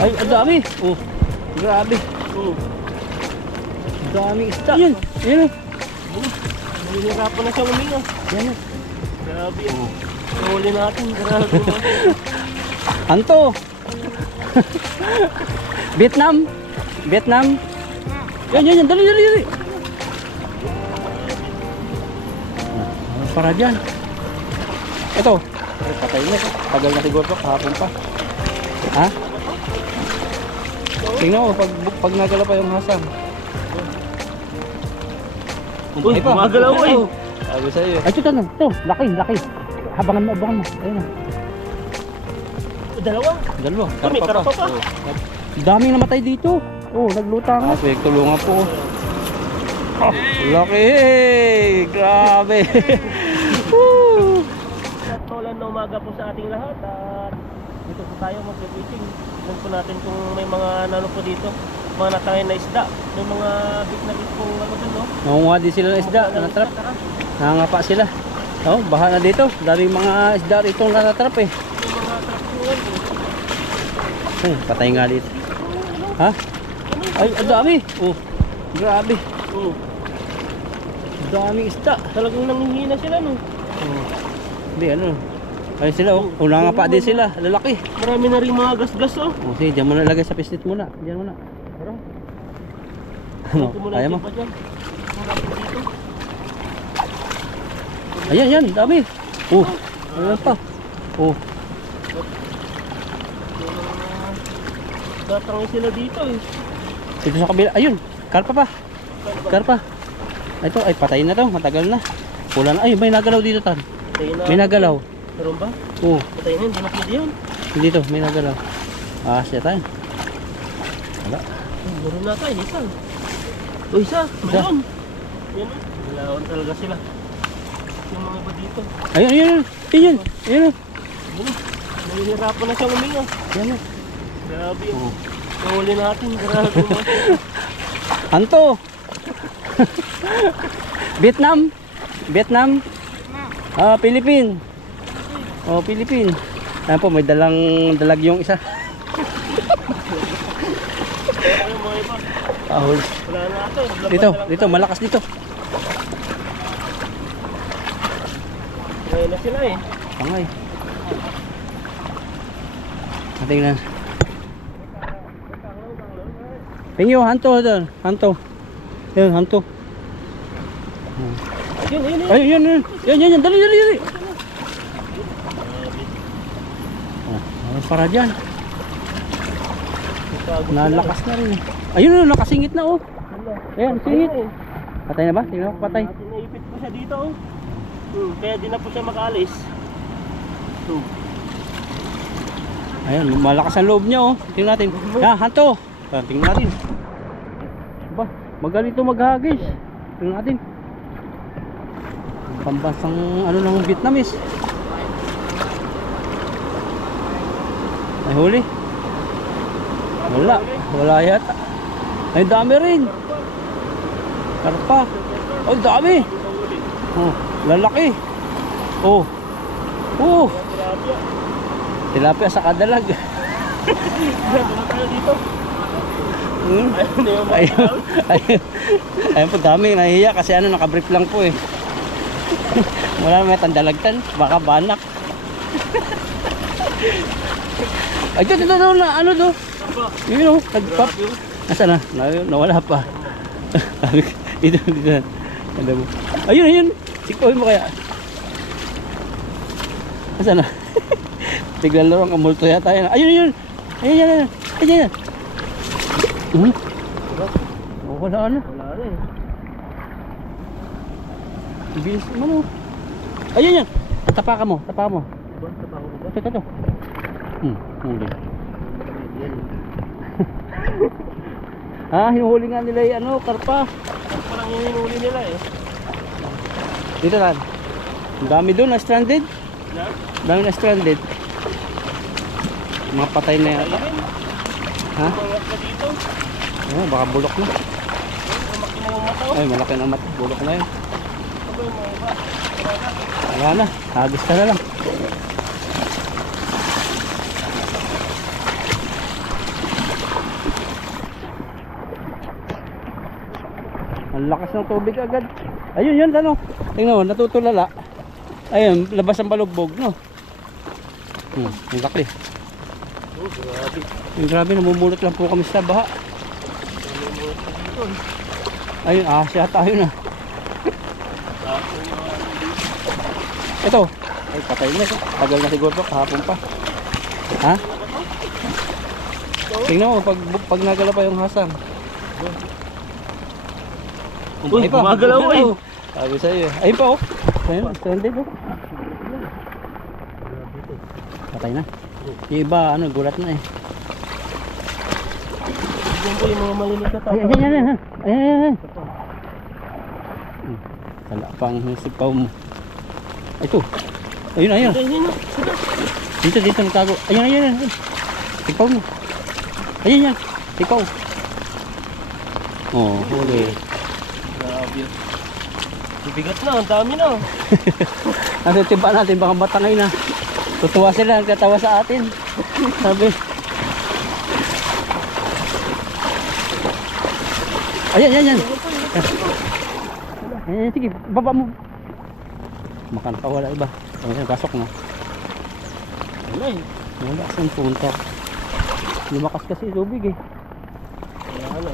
Ay, ang dami. Oh, grabe. Oh. Ang daming isda. Yan, yan. Nahihirapan na siya uminga. Yan. Grabe yan. Huli natin. Grabe. Anto. Vietnam. Vietnam. Yan, yan, yan. Dali, dali, dali. Para dyan. Ito. Ay, patay na. Tagal na siguro ito. Kahapon pa. Ha? Tingnan mo. Pag nagala pa yung hasang. Uy, gumagalaw eh. Sabi sa'yo. Ay, ito na. Ito. Laki, laki. Habangan mo, habangan mo. Ayun na. Dalawa. Dalawa. May karpa pa. Daming namatay dito. Oh, naglutangan. Tulungan po. Oh, laki. Hey, grabe. Woo. At maulan na umaga po sa ating lahat. At dito po tayo mag-fishing. Tignan po natin kung may mga ano po dito. Mga natangin na isda. May mga big na big po ano dun, no? Nangunguha din sila ng isda. Nanatrap. Nangangapa sila. Oh, baha na dito. Daming mga isda rito nanatrap eh. May mga trap po yan. Patay nga dito. Ha? Ay, ang dami. Oh, grabe. Oh. Daming isda. Talagang nanghihina sila, no? Oh. Hindi, ano. Ay sila, oh. Unangapa din sila. Lalaki. Marami na rin mga gas-gas, oh. Oh, sige, dyan mo na lagay sa pistit muna. Dyan muna. Tara. Ano? Ito muna Kaya yung mo? tipa dyan. Marami dito. Ayan, yan. Dami. Oh, ayan pa. Oh, Tatangin sila dito, eh. dito sa kabila. Ayun, karpa pa. Karpa. Ito, ay patay na to. Matagal na. Pula na. Ay, may nagalaw dito, Tan. Patayin na. May nagalaw. Meron ba? Oh, Patayin na, hindi na pwede yan. dito, may nagalaw. Ah, siya tayo. Wala. Meron na tayo, isa. O, isa. Meron. Yan, oh. Dalawan talaga sila. Yung mga iba dito. Ayun, ayun, ayun. Ayun. Ano? Nahihirapan na siya uminga. Yan. Grabe yun. Oh. Nahuli natin. Grabe mo. Anto. Vietnam. Vietnam. Ah, Philippine. Oh, Philippine. Ayan po, may dalag yung isa. Ano mga iba? Ahol. Wala na ito. Dito, malakas dito. Ngayon na sila eh. Pangay. Tingnan. Pingyo, hanto doon. Hanto. Yan, hanto. Yun, yun, yun. Ay, yan, yan. Yan. Dali, dali, dali. Para dyan. Nalakas na rin. Ayun, nakasingit na oh. Ayan, singit. Patay na ba? Tingnan ko, patay. Naipit po siya dito oh. Kaya di na po siya makaalis. Ayan, malakas ang loob niya oh. Tingnan natin. Yan, hanto. Tingnan natin. Ba, magaling ito maghagis. Tingnan natin. Pambansang ano ng Vietnamese. Ay huli. Wala yata. Ay dami rin. Karpa. Ay dami. Oh, lalaki. Oh. Oh. Tilapia sa kadalag. Dito. Ayun po dami nahihiya kasi ano nakabrief lang po eh. Wala naman tandalagtan, baka banak. Ay ito na ano do? Yun o, nagpap. Nasaan na? Nawala pa. Dito. Ayun. Sikoy mo kaya. Nasaan na? Tignan lang ang multo yata yan. Ayun. Ayun. Oh, wala na. Wala na eh. Bilis mo. Ayun. Tapakan mo. Diba? Tapakan mo ba? Ito. Huli. Hinuhuli nga nila yung ano, karpa. Parang yung hinuli nila eh. Dito lang. Ang dami doon na stranded. Na? Dami na stranded. Mga patay na yata. Ayun. Ha? Mangat na dito. Oh, baka bulok na. Lumaki na mga mata oh. Ay, malaki na mata. Bulok na yun. Ito ba yung mga iba? Wala na. Hagis ka na lang. Ang lakas ng tubig agad. Ayun, yun, ano. Tingnan mo, natutulala. Ayun, labas ang balugbog, no? Ang laki. Oh, grabe. Grabe, namumulot lang po kami sa baha. Ayun, siya tayo na. Ito. Ay, patay na ito. Tagal na siguro ito, kahapon pa. Ha? Tingnan mo, pag nagala pa yung hasang. Uy, gumagalaw eh. Sabi sa'yo. Ayun pa, oh. Ayun, stranded, oh. Patay na. Yung iba, ano, gulat na eh. Diyan po yung mga malilit na tao. Ayan. Kala pang sipaw mo. Ito. Ayun. Ayun. Dito nagtago. Ayun. Sipaw mo. Ayun yan. Sipaw. Oh, huli. Grabe. Bibigat na, ang dami na. Kasi timba natin, baka matangay na. Tutuwa sila, nagkatawa sa atin. Sabi. Ayan. Sige, baba mo. Makanta wala iba. Ayan, pasok na. Wala, saan punta? Lumakas kasi tubig eh. Ano?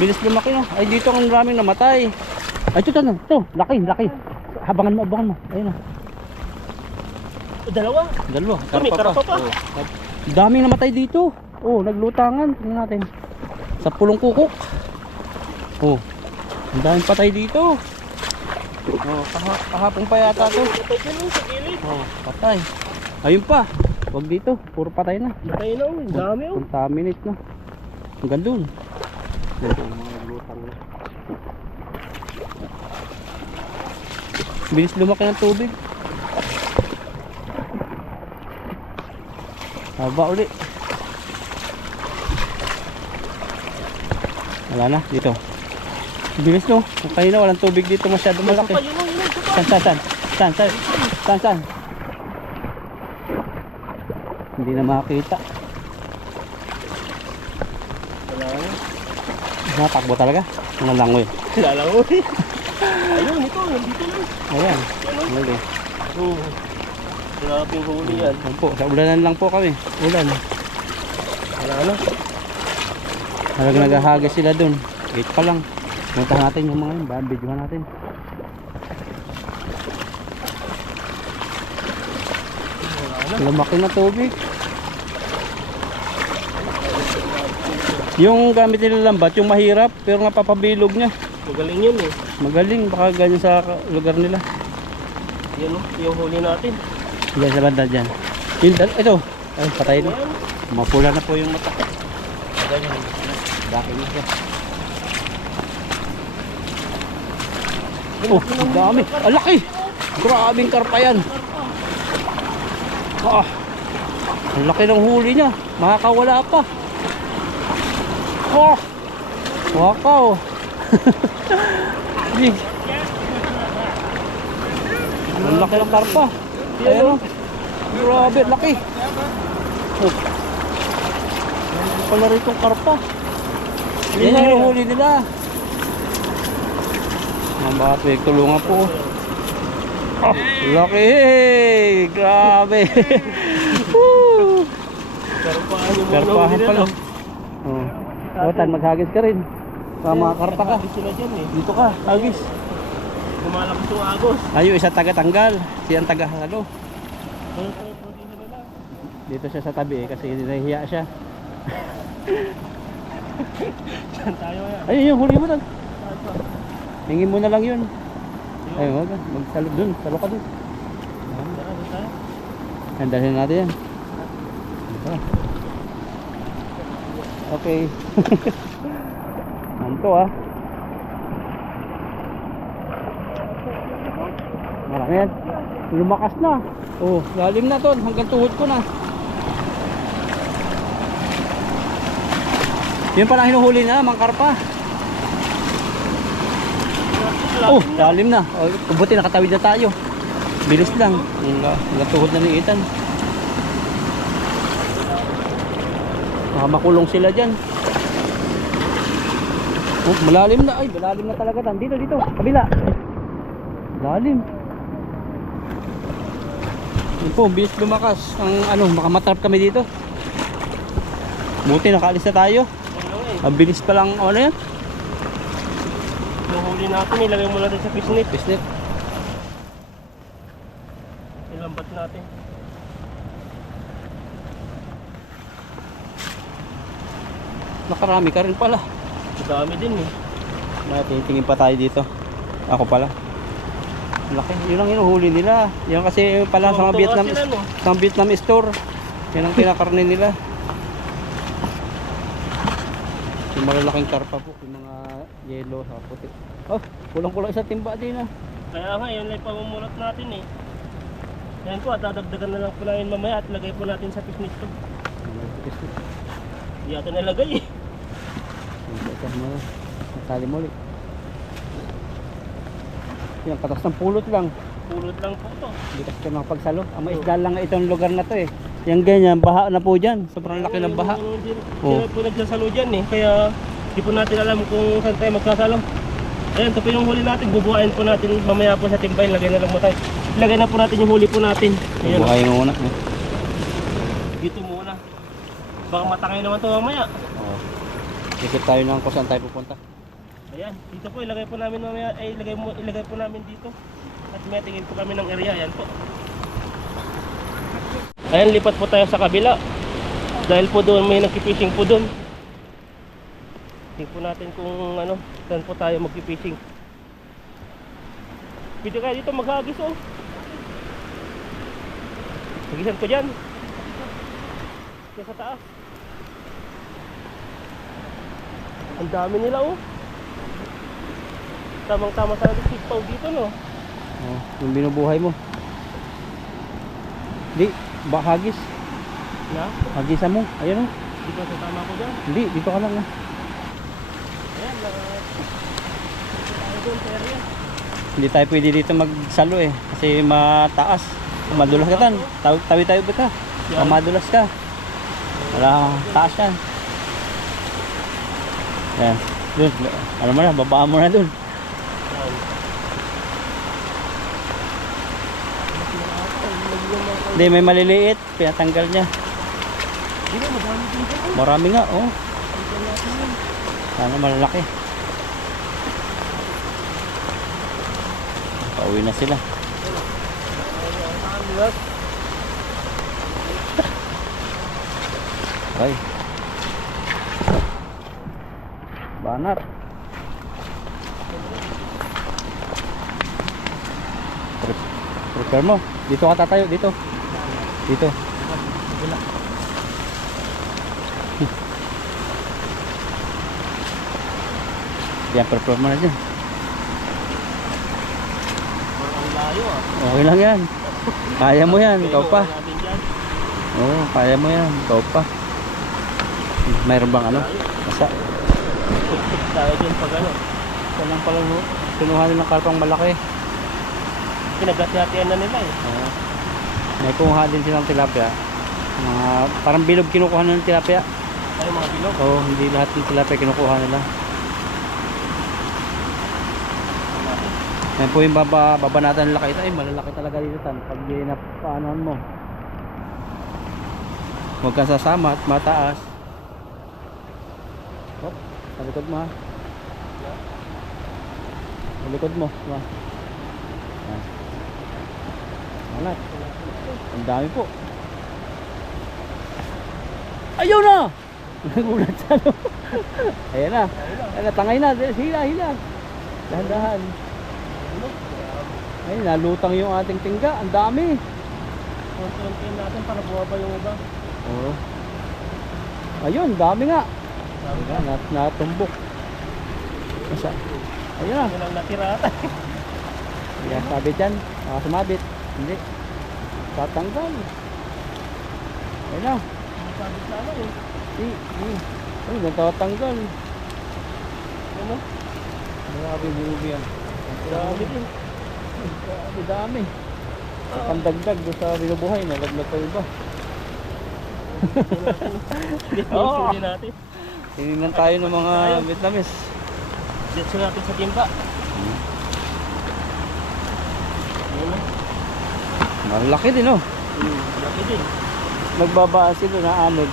Bilis lumaki no. Ay, dito ang maraming namatay. Ay, ito, laki. Habangan mo. Ayun na. Dalawa. May karpa pa. Daming namatay dito. Oh, naglutangan. Tingnan natin. Sa pulong kukok. Oh. Ang daming patay dito. Oh, kahapon pa yata to. Oh, patay. Ayun pa. Wag dito, puro patay na. Patay na, ang dami oh. Contaminate na. Hanggang dun. Bilis lumaki ng tubig. Haba uli. Wala na, dito. Bilis no. Kanina walang tubig dito masyado malaki. Saan? Hindi na makita. Wala na. Natakbo talaga. Nalangoy. Lalangoy. Ayun, ito, nandito na. Ayan. Huli. Oh. Grabe yung huli yan. Ayan po, sa ulanan lang po kami. Ulan. Wala na. Talagang naghahagis sila dun. Gate pa lang. Puntahan natin yung mga yun. Videohan natin. Lumaki na tubig. Yung gamit nila lambat, yung mahirap pero napapabilog niya. Magaling yun eh. Magaling, baka ganyan sa lugar nila. Yan o, yung huli natin. Yan sa banda dyan. Ito. Ay, patay na. Mapula na po yung mata. Ganyan. Daki na siya. Oh, ang dami. Ang laki. Grabing karpa yan. Ang laki ng huli niya. Makakawala pa. Wakaw. Big. Ang laki ng karpa. Ayan o. Grabe, laki. Pala rito karpa. Yan yung huli nila. Mabati, tulungan po. Laki. Grabe. Karpahan pala. Tan, maghagis ka rin. Mga karpa ka. Sila dyan eh. Dito ka, hagis. Kumalakas yung agos. Ayun, isa taga-tanggal. Siyang taga-halo. Dito siya sa tabi kasi nahihiya siya. Saan tayo yan? Ayun, yung huli mo doon. Hingin mo na lang yun. Ayun, wag. Magsalog dun. Salo ka dun. Handalhin natin yan. Ito. Okay. Anto ah. Marami yan. Lumakas na. Oh, lalim na to. Hanggang tuhod ko na. Yun pala hinuhuli na, mangkarpa. Oh, lalim na. Oh, buti nakatawid na tayo. Bilis lang. Hanggang tuhod na ni Ethan. Baka makulong sila dyan. Oh, malalim na. Ay, malalim na talaga tan. Dito, dito. Kabila. Malalim. Yun po, bilis lumakas. Ang ano, makamatrap kami dito. Buti nakaalis na tayo. Ang bilis pa lang. Ano yan? Yung huli natin, ilagay mo natin sa fishnet. Fishnet. Ilambat natin. Nakarami ka rin pala. Dami din eh. Tingin pa tayo dito. Ako pala. Laki. Yun ang inuhuli nila. Yan kasi pala sa mga Vietnam, sa mga Vietnam store. Yan ang kinakarne nila. Yung malalaking karpa po. Yung mga yellow sa puti. Oh, kulang-kulang isa timba din ah. Kaya nga, yun lang pamumulat natin eh. Yan po, at dadagdagan na lang po namin mamaya at lagay po natin sa fishnet to. Hindi natin nalagay eh. Natali mo ulit. Yung katas ng pulot lang. Pulot lang po to. Hindi kasi ka makapagsalo. Ang maisda lang itong lugar na to eh. Yung ganyan, baha na po dyan. Sobrang laki ng baha. Hindi po nagsasalo dyan eh. Kaya hindi po natin alam kung saan tayo magsasalo. Ayan, ito po yung huli natin. Bubuhayin po natin mamaya po sa timbay. Lagay na lang mo tayo. Lagay na po natin yung huli po natin. Ayan. Buhayin mo muna. Dito muna. Baka matangay naman ito mamaya. Oh. Ikot tayo ng kung saan tayo pupunta. Ayan, dito po ilagay po namin mamaya. Ay, ilagay po namin dito. At may tingin po kami ng area. Ayan po. Ayan, lipat po tayo sa kabila. Dahil po doon may nagki-fishing po doon. Tingnan po natin kung ano, saan po tayo magki-fishing. Pwede kayo dito maghagis oh. Hagisan ko dyan. Kaya sa taas. Ang dami nila oh. Tamang-tama sa natin sipaw dito no. Oh, yung binubuhay mo. Di, hagis. Na? Hagisan mo. Ayun oh. Di ba sa tama ko dyan? Hindi, dito ka lang ah. Ayan, tayo doon sa area. Hindi tayo pwede dito magsalo eh. Kasi mataas. Madulas ka tan. Tawi tayo ba ka? Madulas ka. Wala, taas yan. Yan. Dun. Ano mo na, babaan mo na dun. Hindi, may maliliit. Pinatanggal niya. Marami nga, oh. Sana malalaki. Pauwi na sila. Okay. Banat. Prepare mo. Dito ka tatayo, dito. Dito. Yan, prepare mo na dyan. Ang layo ah. Okay lang yan. Kaya mo yan, ikaw pa. Oo, kaya mo yan, ikaw pa. Mayroon bang ano? Masa? Tayo dyan pag ano. Ito lang pala kinuha nilang karpang malaki. Pinagati-hatian na nila eh. Oo. May kuha din silang tilapia. Parang bilog kinukuha nila ng tilapia. Ay, mga bilog. Oo, hindi lahat ng tilapia kinukuha nila. Yan po yung babanatan ng laki ito. Ay, malalaki talaga dito tan. Pag paanohan mo. Huwag kang sasama at mataas. Hop, sa likod mo ha. Sa likod mo. Yan. Malat. Ang dami po. Ayaw na! Nagulat sa ano. Ayan na. Ayan na, tangay na. Hila, hila. Dahan-dahan. Ay, nalutang yung ating tingga. Ang dami. Konti-kontiin natin para buwaba yung iba. Oo. Ayun, dami nga. Dami Ayan, natumbok. Masa? Ayun na. Yan ang natira. Ayan, sabit yan. Sumabit. Hindi. Tatanggal. Ayun na. Sabi sana eh. Ay, natatanggal. Ano? Grabe, burubi yan. Grabe din. Grabe, dami. Pandagdag doon sa binubuhay. Nalaglag pa iba. Hindi Oo. natin. Tinignan tayo ng mga Vietnamese. dito natin sa timba. Ayun na. Malaki din oh. Laki din. Nagbabaan sila na anod.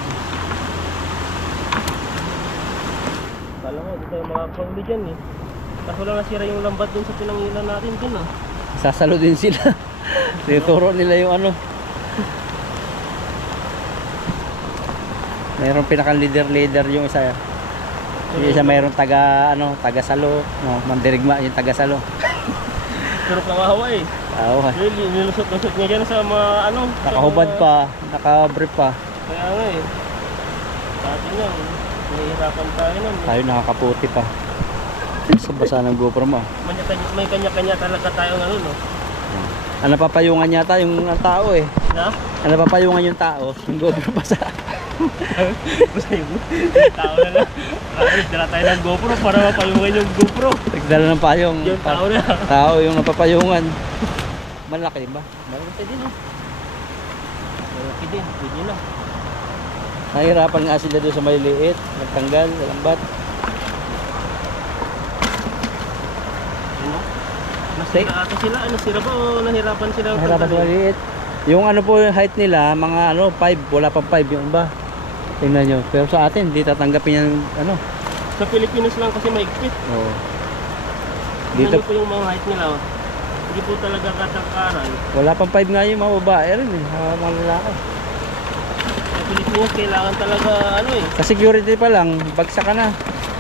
Kala ko, dito tayo makakahuli dyan eh. Kaso lang nasira yung lambat dun sa pinangilan natin dun ah. Sasalo din sila. Tinuturo nila yung ano. Mayroong pinakang leader yung isa. Yung isa mayroong taga salo. No, mandirigma yung taga salo. Pero pangahawa eh. Oo. Nilusot niya dyan sa mga ano. Nakahubad pa, nakabrief pa. Kaya nga eh. Sa atin yan, nahihirapan tayo nun. Tayo nakakaputi pa. Sa basa ng GoPro mo. May kanya-kanya talaga tayong ano no. Ang napapayungan yata yung tao eh. Na? Ang napapayungan yung tao, yung GoPro basa. Basta yung tao na lang. Dala tayo ng GoPro para mapayungan yung GoPro. Nagdala ng payong. Yung tao na. Tao yung napapayungan. Malaki ba? Malaki din oh. Malaki din. Pwede na. Nahirapan nga sila doon sa maliliit. Nagtanggal, lambat. Ano? Nasira ata sila. Nasira ba o nahirapan sila? Nahirapan sa maliliit. Yung ano po yung height nila, mga ano, 5. Wala pang 5 yung iba. Tingnan nyo. Pero sa atin, hindi tatanggapin yung ano. Sa Pilipinas lang kasi maigpit. Oo. Dito Dito po yung mga height nila. Oh. Hindi po talaga katangkaran. wala pang 5 nga yung mga babae rin eh. Mga lalaki. Sa Pilipinas kailangan talaga ano eh. Sa security pa lang, bagsak ka na.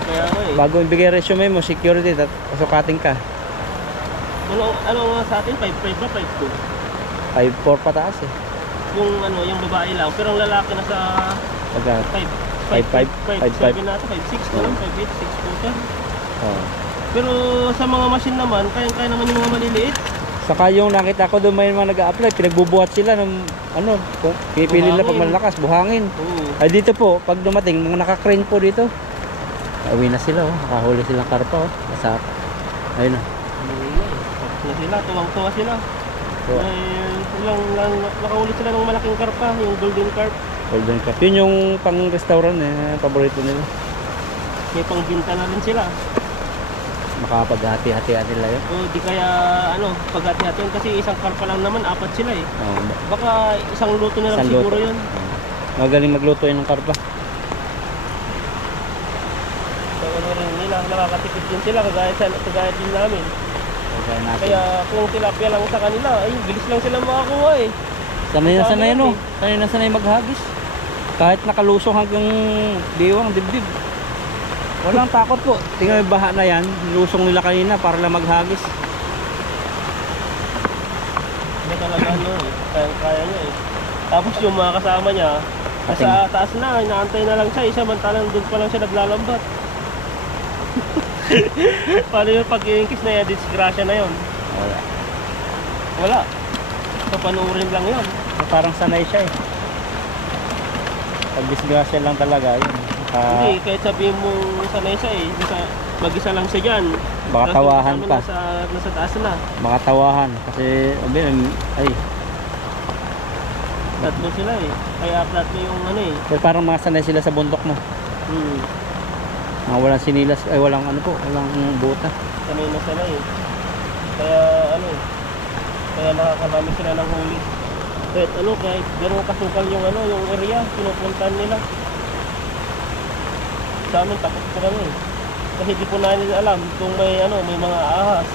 Kaya nga eh. Bago ibigay resume mo, security, pasukating ka. Ano nga sa atin? 5'5 ba? 5'2? 5'4 pataas eh. Yung ano, yung babae lang. Pero ang lalaki na sa Pagka, 5'5 na ito, 5'6 na lang, 5'8, 6 footer. oh. Pero sa mga machine naman, kaya naman yung mga maliliit. Saka yung nakita ko doon may mga nag-a-apply, pinagbubuhat sila ng ano, kung pipili nila pag Buhangin. malakas, buhangin. Oo. Ay dito po, pag dumating, mga naka-crane po dito. Uwi na sila oh, nakahuli silang karpa oh. Masarap. Ayun oh. Tapos na sila, tuwang-tuwa sila. Tuwa. Nakahuli sila ng malaking karpa, yung golden carp. Golden Cup. Yun yung pang-restaurant eh, paborito nila. May pangbinta na rin sila. Makapaghati-hatian nila yun. O di kaya ano, paghati-hatian kasi isang karpa lang naman, 4 sila eh. Oh, Baka isang luto na lang isang siguro luto. yun. Magaling magluto yun ng karpa. So ano rin nila, nakakatipid din sila kagaya din namin. Kaya natin. Kaya kung tilapia lang sa kanila, ay bilis lang sila makakuha eh. Sanay no. Sanay maghagis. Kahit nakalusong hanggang diwang dibdib. Walang takot po. Tingnan mo yung baha na yan. Lusong nila kanina para lang maghagis. Hindi talaga ano eh, kaya niya eh. Tapos yung mga kasama niya, nasa taas na, inaantay na lang siya, samantalang doon pa lang siya naglalambat. Paano yung pag-iingkis na yan, disgrasya na yun? Wala. Wala. Papanurin lang yun. Parang sanay siya eh. Pag disgrasya lang talaga yun. Hindi, kahit sabihin mo sanay siya eh, mag-isa lang siya dyan. Baka Tapos tawahan kami pa. Nasa taas na. Makatawahan. Kasi ay. Tatlo sila eh. Kaya tatlo yung ano eh. Pero parang mga sanay sila sa bundok mo. Mga walang sinilas. Ay walang ano po. Walang buta. Sanay na sila eh. Kaya ano eh. Kaya nakakarami sila ng huli. Kahit gano'ng kasukal yung ano, yung area, pinupuntahan nila. Sa amin, takot po kami eh. Kasi di po namin alam kung may mga ahas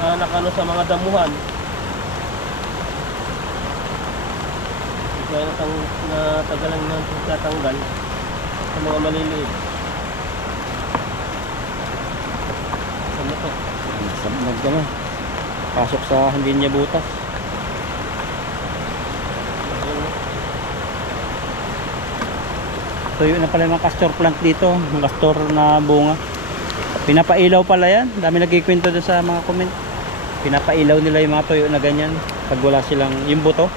na nakano sa mga damuhan. Kaya natagalan na tatanggal sa mga maliliit. Ano to? Nagano. Pasok sa hindi niya butas. Tuyo na pala yung mga castor plant dito. Yung castor na bunga. Pinapailaw pala yan. Dami nagkikwento doon sa mga comment. Pinapailaw nila yung mga tuyo na ganyan. Pag wala silang yung buto.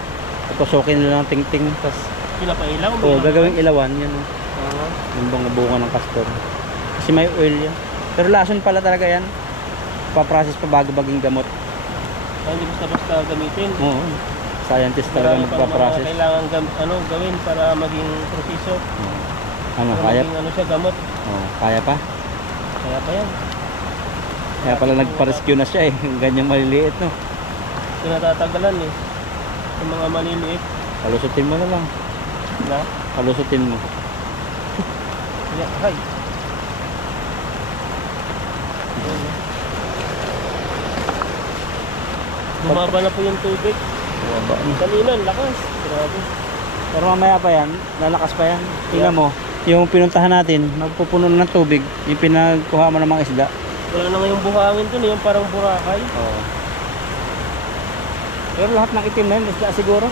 Tutusokin nila ng ting-ting. Tapos Pinapailaw? gagawing ilawan. Yan, yung bunga ng castor. Kasi may oil yan. Pero lason pala talaga yan. Pa-process pa bago maging gamot. Hindi basta-basta gamitin. Oo. Scientist talaga Marami pang mga magpa-process. kailangan gawin para maging proseso. Ano, Para kaya? maging ano siya, gamot. Oh, kaya pa? Kaya pa yan. Kaya pala nagpa-rescue na siya eh. Ganyang maliliit, no? Pinatatagalan eh. Yung mga maliliit Kalusutin mo na lang. na. Kalusutin mo. Yeah, hi. Ayan, eh. Bumaba na po yung tubig. Baba na. Kanina, ang lakas. Grabe. Pero mamaya pa yan, lalakas pa yan. Tingnan mo, yung pinuntahan natin, magpupuno na ng tubig, yung pinagkuha mo ng mga isda. Wala na ngayong buhangin dun, yung parang Boracay. Oo. Pero lahat ng itim na yun, isda siguro.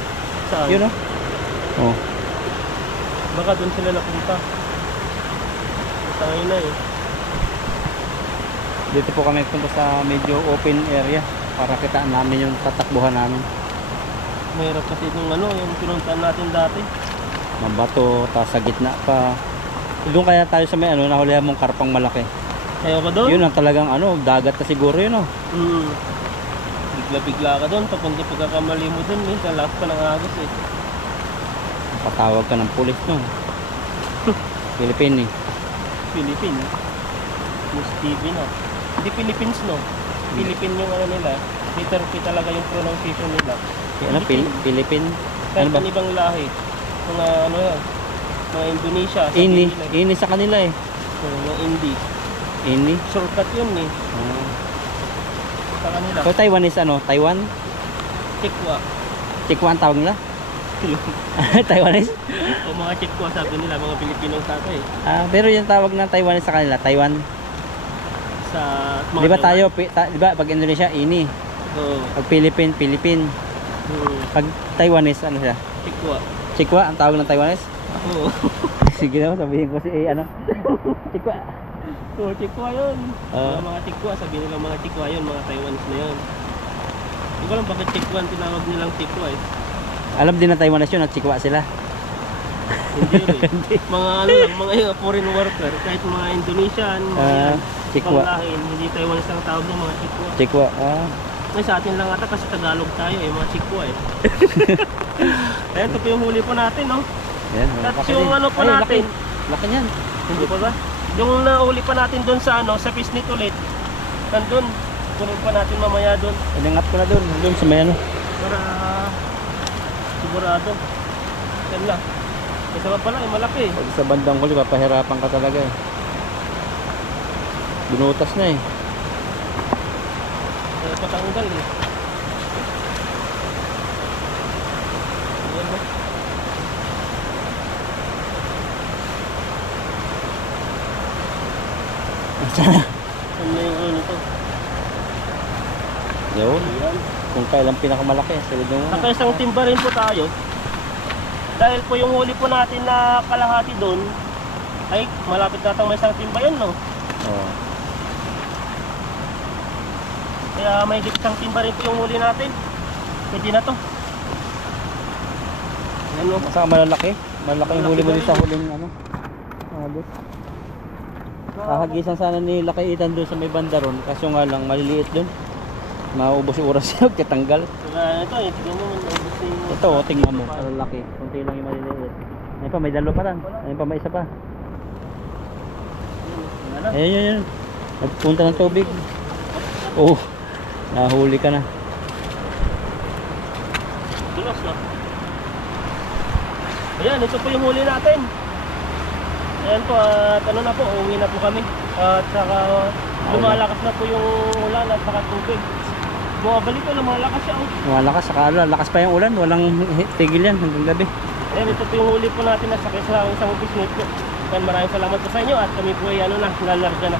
Saan? Yun o. Oh. Baka dun sila napunta. Basta ngayon na eh. Dito po kami punta sa medyo open area para kitaan namin yung tatakbuhan namin. Mahirap kasi nung ano, yung pinuntahan natin dati. Mabato, tapos sa gitna pa. Doon kaya tayo sa may ano, nahulihan mong karpang malaki. Ayaw ka doon? Yun ang talagang ano, dagat na siguro yun o. Bigla-bigla ka doon. Papunta pagkakamali mo doon. Minsan lakas pa ng agos eh. Patawag ka ng pulis no. Philippine eh. Philippine. Miss TV na. Hindi Philippines no. Philippine yung ano nila. Letter P talaga yung pronunciation nila. Ano, Philippine? Kahit Ano ba? ang ibang lahi. Mga ano yan. Mga Indonesia. Ini. sabihin nila. Ini sa kanila eh. Mga Indi. Ini. Shortcut yun eh. Oh. Sa kanila. So Taiwan is ano? Taiwan? Chikwa. Chikwa ang tawag nila? Taiwanese? O mga Chikwa sabi nila. Mga Pilipinong tato eh. Ah, pero yung tawag ng Taiwanese sa kanila, Taiwan. Sa mga Di ba Taiwan. tayo, di ba pag Indonesia, ini. Oo. Pag Philippine, Philippine. Pag Taiwanese, ano siya? Chikwa. Chikwa ang tawag ng Taiwanese? Oo. Sige naman, sabihin ko si ano. Chikwa. Oo, Chikwa yun. Ah. Mga Chikwa, sabi nila mga Chikwa yun, mga Taiwanese na yun. Hindi ko alam bakit Chikwa ang tinawag nilang Chikwa eh. Alam din na Taiwanese yun at Chikwa sila. Hindi rin. Mga ano lang, mga foreign worker, kahit mga Indonesian, mga Ah, Chikwa. panglahin, hindi Taiwanese ang tawag ng mga Chikwa. Chikwa. Ah. Ay, sa atin lang ata kasi Tagalog tayo eh, mga Chikwa eh. Ayan, ito po yung huli po natin, no? Yan. At laki yung din. ano po Ay, natin. Laki niyan. Hindi pa ba? Yung nahuli pa natin doon sa ano, sa Pisnit ulit. Nandun, kunin pa natin mamaya doon Inangat ko na doon. Doon sa may ano. para sigurado. Yan lang. Kasi pa pala, eh, malaki eh. Pag sa bandang huli, papahirapan ka talaga eh. Binutas na eh. Kaya patanggal eh. Yan no? Sana. Ano na yung ano nito? Yun. Ayan. Kung kailan pinakamalaki. Silid mo. Nakaisang timba rin po tayo. Dahil po yung huli po natin na kalahati doon, ay malapit na may isang timba yan no? Oh. Kaya may isang timba rin po yung huli natin. Pwede na to. Yan no? Saka malalaki. Malaki yung huli mo Malaki din sa huling ano. Agos. Kahagisan sana ni Laki Itan doon sa may banda ron. Kaso nga lang maliliit doon. Maubos yung oras niya. Katanggal. Saka ito eh, tignan mo. naubos yung- Ito oh, tingnan mo. Malalaki. Kunti lang yung maliliit. Ayun pa, may dalo pa lang. Ayun pa, may isa pa. Wala na. Ayun, yun, yun. Nagpunta ng tubig. Oh, nahuli ka na. Dulas na. Ayan, ito po yung huli natin. Ayan po, at ano na po, uuwi na po kami. At saka lumalakas na po yung ulan at saka tubig. Bumabalik ko, lumalakas siya. Oh. Malakas, saka lakas pa yung ulan. Walang tigil yan hanggang gabi. Ayan, ito po yung huli po natin na sakit sa isang business po. Ayan, maraming salamat po sa inyo at kami po ay ano na, lalarga na.